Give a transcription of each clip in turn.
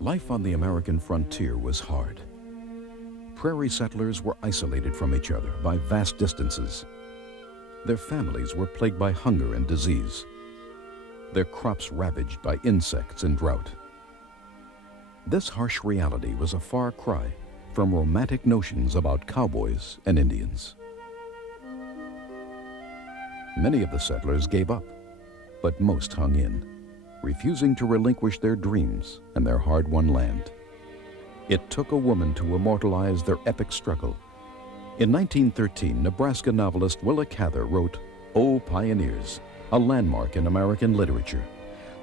Life on the American frontier was hard. Prairie settlers were isolated from each other by vast distances. Their families were plagued by hunger and disease. Their crops ravaged by insects and drought. This harsh reality was a far cry from romantic notions about cowboys and Indians. Many of the settlers gave up, but most hung in, refusing to relinquish their dreams and their hard-won land. It took a woman to immortalize their epic struggle. In 1913, Nebraska novelist Willa Cather wrote "O Pioneers," a landmark in American literature,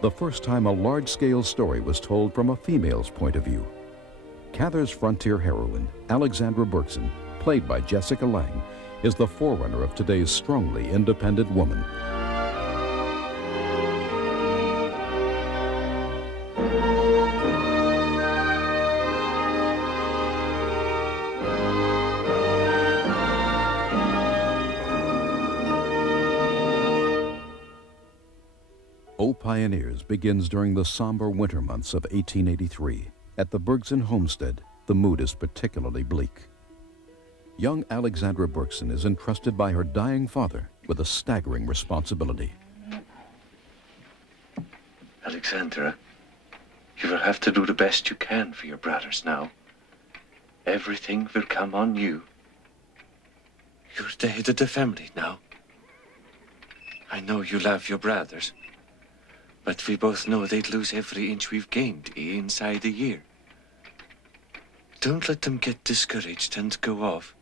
the first time a large-scale story was told from a female's point of view. Cather's frontier heroine, Alexandra Bergson, played by Jessica Lange, is the forerunner of today's strongly independent woman. O Pioneers begins during the somber winter months of 1883. At the Bergson homestead, the mood is particularly bleak. Young Alexandra Bergson is entrusted by her dying father with a staggering responsibility. Alexandra, you will have to do the best you can for your brothers now. Everything will come on you. You're the head of the family now. I know you love your brothers, but we both know they'd lose every inch we've gained inside a year. Don't let them get discouraged and go off.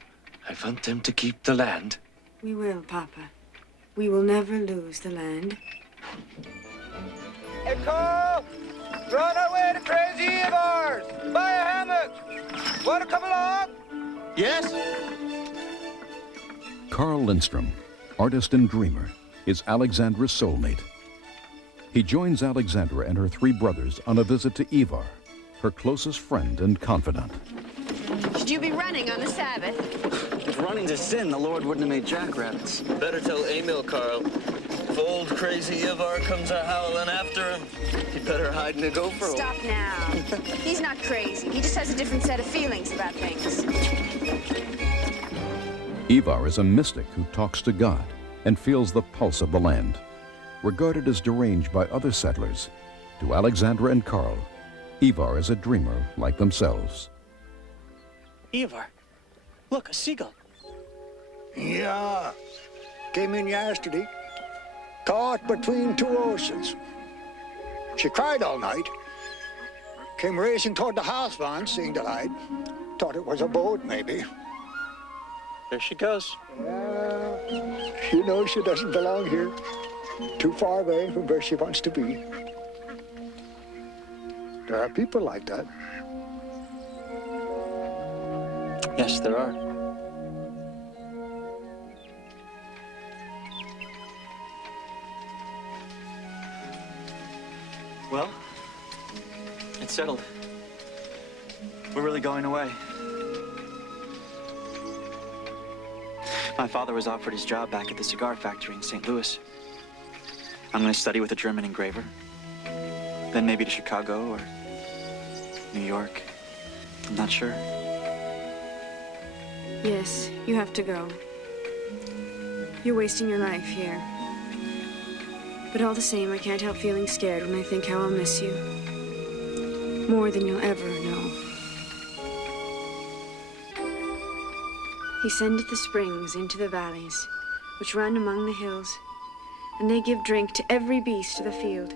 I want them to keep the land. We will, Papa. We will never lose the land. Hey, Carl! We're on our way to Crazy Ivar's. Buy a hammock. Want to come along? Yes? Carl Lindstrom, artist and dreamer, is Alexandra's soulmate. He joins Alexandra and her three brothers on a visit to Ivar, her closest friend and confidant. Should you be running on the Sabbath? If running's a sin, the Lord wouldn't have made jackrabbits. Better tell Emil, Carl. If old crazy Ivar comes a-howling after him, he'd better hide in a gopher hole. Stop now. He's not crazy. He just has a different set of feelings about things. Ivar is a mystic who talks to God and feels the pulse of the land. Regarded as deranged by other settlers, to Alexandra and Carl, Ivar is a dreamer like themselves. Ivar, look, a seagull. Yeah, came in yesterday, caught between two oceans. She cried all night, came racing toward the house once, seeing the light. Thought it was a boat, maybe. There she goes. Yeah, she knows she doesn't belong here. Too far away from where she wants to be. There are people like that. Yes, there are. Well, it's settled. We're really going away. My father was offered his job back at the cigar factory in St. Louis. I'm going to study with a German engraver. Then maybe to Chicago or New York. I'm not sure. Yes, you have to go. You're wasting your life here. But all the same, I can't help feeling scared when I think how I'll miss you. More than you'll ever know. He sendeth the springs into the valleys, which run among the hills, and they give drink to every beast of the field.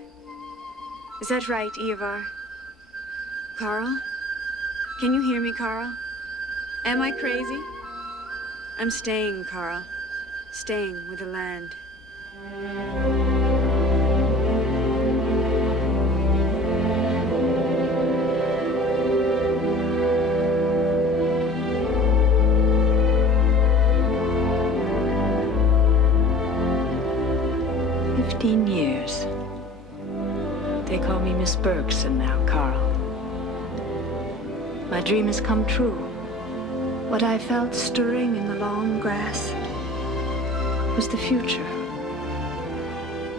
Is that right, Ivar? Carl? Can you hear me, Carl? Am I crazy? I'm staying, Carl. Staying with the land. Years. They call me Miss Bergson now, Carl. My dream has come true. What I felt stirring in the long grass was the future.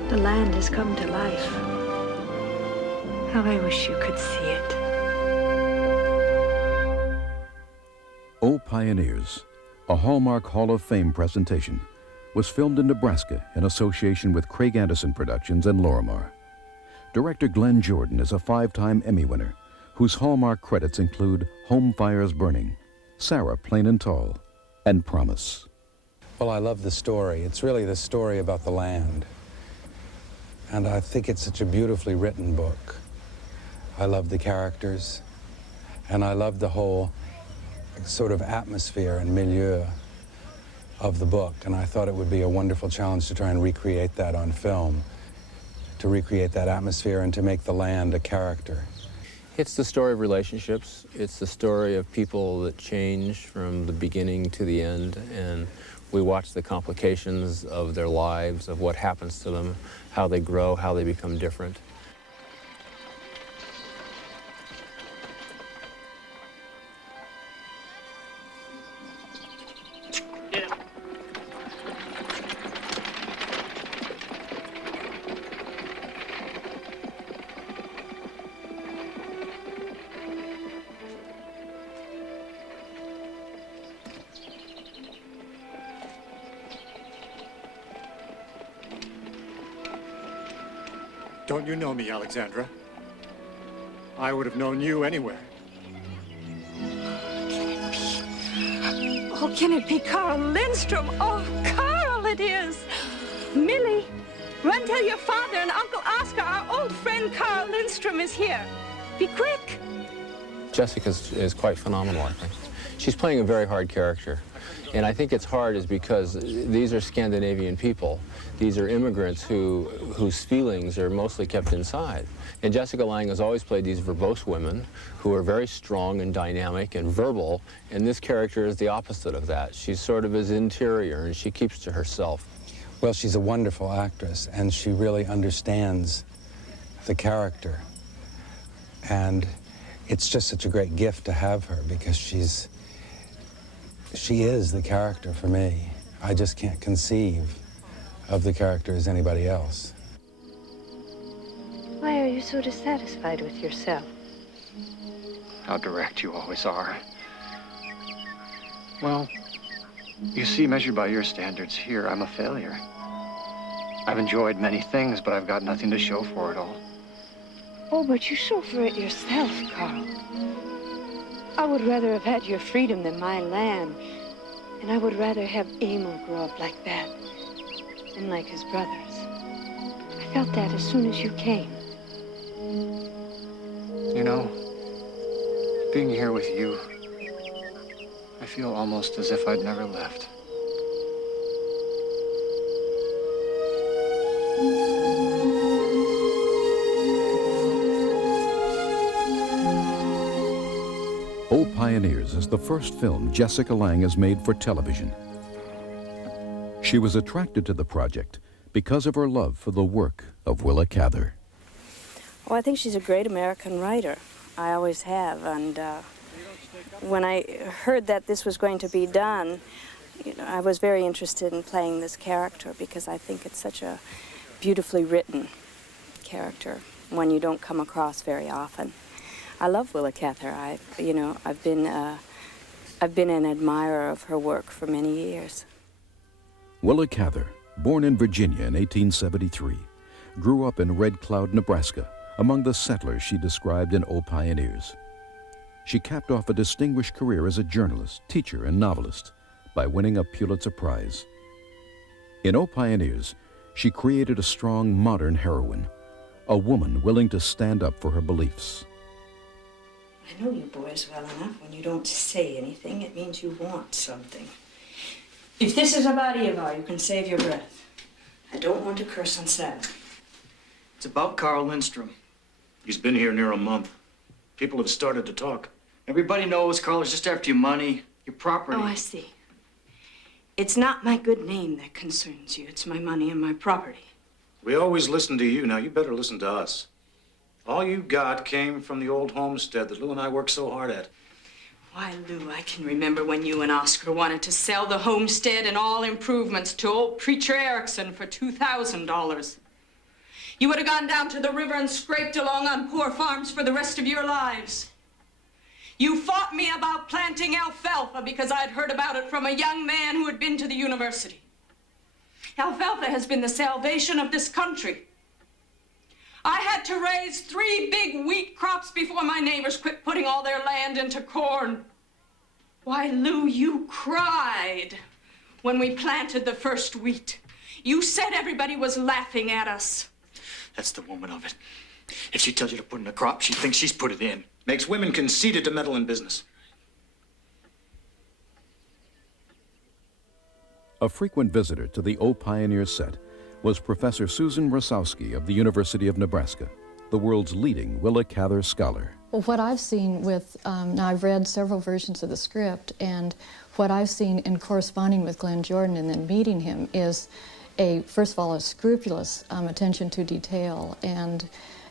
The land has come to life. How I wish you could see it. O Pioneers, a Hallmark Hall of Fame presentation, was filmed in Nebraska in association with Craig Anderson Productions and Lorimar. Director Glenn Jordan is a 5-time Emmy winner, whose Hallmark credits include Home Fires Burning, Sarah Plain and Tall, and Promise. Well, I love the story. It's really the story about the land. And I think it's such a beautifully written book. I love the characters, and I love the whole sort of atmosphere and milieu of the book. And I thought it would be a wonderful challenge to try and recreate that on film, to recreate that atmosphere and to make the land a character. It's the story of relationships. It's the story of people that change from the beginning to the end, and we watch the complications of their lives, of what happens to them, how they grow, how they become different. Don't you know me, Alexandra? I would have known you anywhere. Oh, can it be Carl Lindstrom? Oh, Carl, it is. Millie, run tell your father and Uncle Oscar our old friend Carl Lindstrom is here. Be quick. Jessica is quite phenomenal, I think. She's playing a very hard character. And I think it's hard is because these are Scandinavian people. These are immigrants whose feelings are mostly kept inside. And Jessica Lange has always played these verbose women who are very strong and dynamic and verbal, and this character is the opposite of that. She's sort of as interior, and she keeps to herself. Well, she's a wonderful actress, and she really understands the character. And it's just such a great gift to have her, because she is the character for me. I just can't conceive of the character as anybody else. Why are you so dissatisfied with yourself? How direct you always are. Well, you see, measured by your standards here, I'm a failure. I've enjoyed many things, but I've got nothing to show for it all. Oh, but you show for it yourself, Carl. I would rather have had your freedom than my land. And I would rather have Emil grow up like that than like his brothers. I felt that as soon as you came. You know, being here with you, I feel almost as if I'd never left. O Pioneers is the first film Jessica Lange has made for television. She was attracted to the project because of her love for the work of Willa Cather. Well, I think she's a great American writer. I always have, and when I heard that this was going to be done, I was very interested in playing this character because I think it's such a beautifully written character, one you don't come across very often. I love Willa Cather. I've been an admirer of her work for many years. Willa Cather, born in Virginia in 1873, grew up in Red Cloud, Nebraska, among the settlers she described in O Pioneers. She capped off a distinguished career as a journalist, teacher, and novelist by winning a Pulitzer Prize. In O Pioneers, she created a strong, modern heroine, a woman willing to stand up for her beliefs. I know you boys well enough. When you don't say anything, it means you want something. If this is about Ivar, you can save your breath. I don't want to curse on Saturday. It's about Carl Lindstrom. He's been here near a month. People have started to talk. Everybody knows Carl is just after your money, your property. Oh, I see. It's not my good name that concerns you. It's my money and my property. We always listen to you. Now, you better listen to us. All you got came from the old homestead that Lou and I worked so hard at. Why, Lou, I can remember when you and Oscar wanted to sell the homestead and all improvements to old Preacher Erickson for $2,000. You would have gone down to the river and scraped along on poor farms for the rest of your lives. You fought me about planting alfalfa because I'd heard about it from a young man who had been to the university. Alfalfa has been the salvation of this country. I had to raise 3 big wheat crops before my neighbors quit putting all their land into corn. Why, Lou, you cried when we planted the first wheat. You said everybody was laughing at us. That's the woman of it. If she tells you to put in a crop, she thinks she's put it in. Makes women conceited to meddle in business. A frequent visitor to the O Pioneers set was Professor Susan Rosowski of the University of Nebraska, the world's leading Willa Cather scholar. Well, what I've seen with, now I've read several versions of the script, and what I've seen in corresponding with Glenn Jordan and then meeting him is first of all, a scrupulous attention to detail and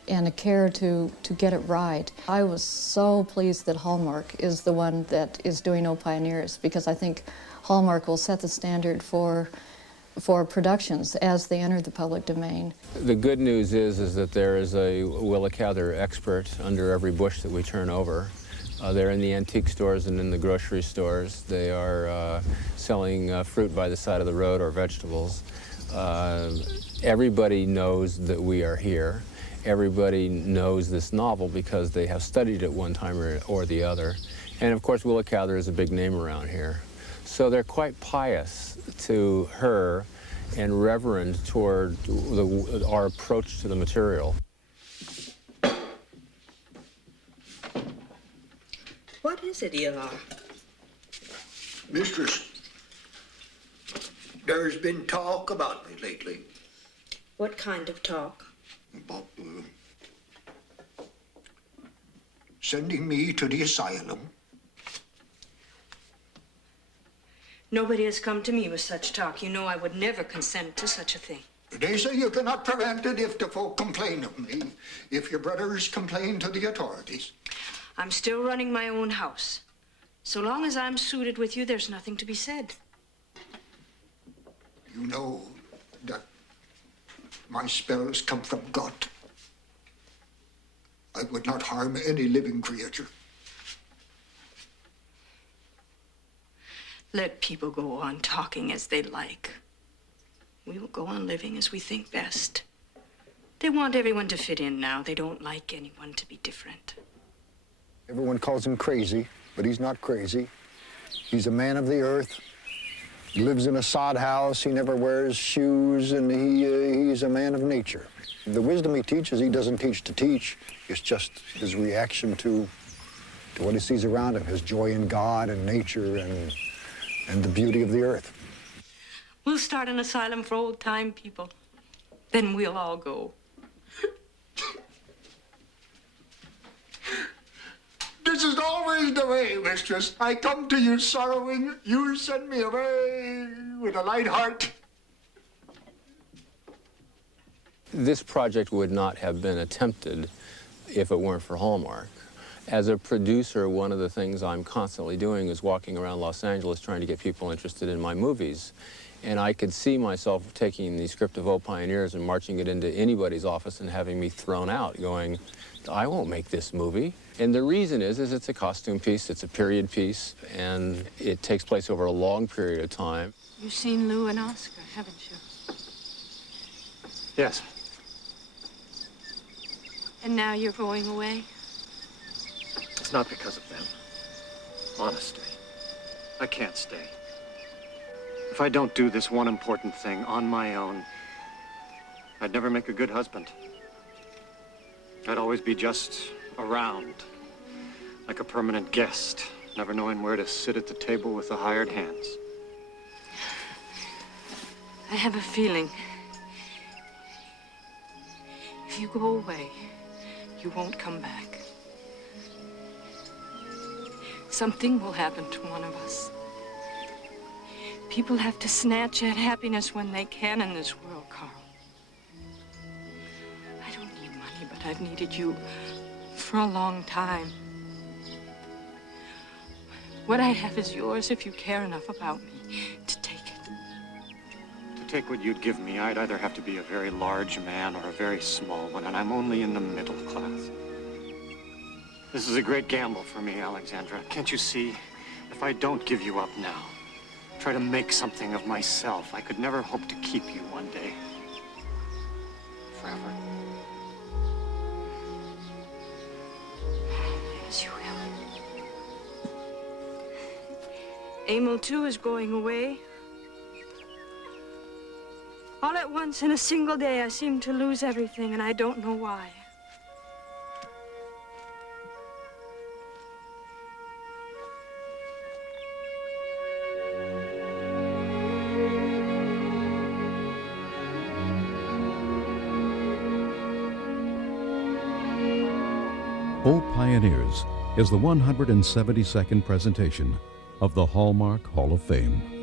a care to get it right. I was so pleased that Hallmark is the one that is doing O Pioneers, because I think Hallmark will set the standard for productions as they enter the public domain. The good news is that there is a Willa Cather expert under every bush that we turn over. They're in the antique stores and in the grocery stores. They are selling fruit by the side of the road or vegetables. Everybody knows that we are here. Everybody knows this novel because they have studied it one time or the other. And of course, Willa Cather is a big name around here. So they're quite pious to her and reverent toward our approach to the material. What is it, Eli? Mistress, there's been talk about me lately. What kind of talk? About sending me to the asylum. Nobody has come to me with such talk. You know I would never consent to such a thing. They say you cannot prevent it if the folk complain of me, if your brothers complain to the authorities. I'm still running my own house. So long as I'm suited with you, there's nothing to be said. You know that my spells come from God. I would not harm any living creature. Let people go on talking as they like. We will go on living as we think best. They want everyone to fit in now. They don't like anyone to be different. Everyone calls him crazy, but he's not crazy. He's a man of the earth. He lives in a sod house. He never wears shoes, and he's a man of nature. The wisdom he teaches, he doesn't teach to teach. It's just his reaction to what he sees around him, his joy in God and nature and the beauty of the earth. We'll start an asylum for old-time people. Then we'll all go. This is always the way, mistress. I come to you sorrowing. You send me away with a light heart. This project would not have been attempted if it weren't for Hallmark. As a producer, one of the things I'm constantly doing is walking around Los Angeles trying to get people interested in my movies. And I could see myself taking the script of O Pioneers and marching it into anybody's office and having me thrown out, going, I won't make this movie. And the reason is it's a costume piece, it's a period piece, and it takes place over a long period of time. You've seen Lou and Oscar, haven't you? Yes. And now you're going away? It's not because of them. Honestly, I can't stay. If I don't do this one important thing on my own, I'd never make a good husband. I'd always be just around, like a permanent guest, never knowing where to sit at the table with the hired hands. I have a feeling if you go away, you won't come back. Something will happen to one of us. People have to snatch at happiness when they can in this world, Carl. I don't need money, but I've needed you for a long time. What I have is yours if you care enough about me to take it. To take what you'd give me, I'd either have to be a very large man or a very small one, and I'm only in the middle class. This is a great gamble for me, Alexandra. Can't you see? If I don't give you up now, try to make something of myself, I could never hope to keep you one day. Forever. Yes, you will. Emil, too, is going away. All at once, in a single day, I seem to lose everything, and I don't know why. O Pioneers is the 172nd presentation of the Hallmark Hall of Fame.